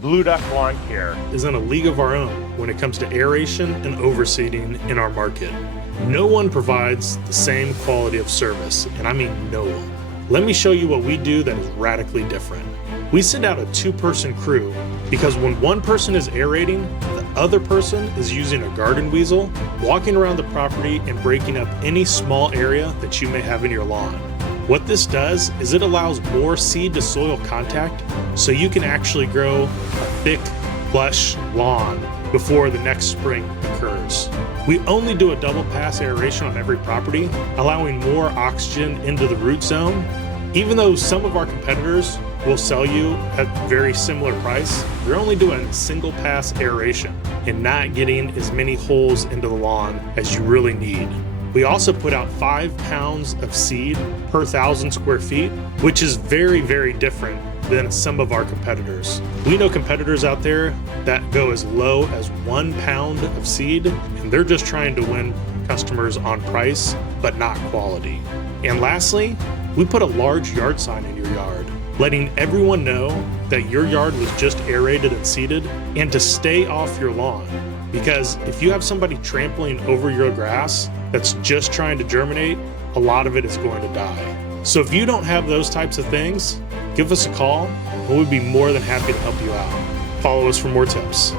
Blue Duck Lawn Care is in a league of our own when it comes to aeration and overseeding in our market. No one provides the same quality of service, and I mean no one. Let me show you what we do that is radically different. We send out a 2-person crew because when one person is aerating, the other person is using a garden weasel, walking around the property and breaking up any small area that you may have in your lawn. What this does is it allows more seed to soil contact so you can actually grow a thick, lush lawn before the next spring occurs. We only do a double pass aeration on every property, allowing more oxygen into the root zone. Even though some of our competitors will sell you at very similar price, you're only doing a single pass aeration and not getting as many holes into the lawn as you really need. We also put out 5 pounds of seed per 1,000 square feet, which is very, very different than some of our competitors. We know competitors out there that go as low as 1 pound of seed, and they're just trying to win customers on price, but not quality. And lastly, we put a large yard sign in your yard, letting everyone know that your yard was just aerated and seeded and to stay off your lawn. Because if you have somebody trampling over your grass that's just trying to germinate, a lot of it is going to die. So if you don't have those types of things, give us a call and we'd be more than happy to help you out. Follow us for more tips.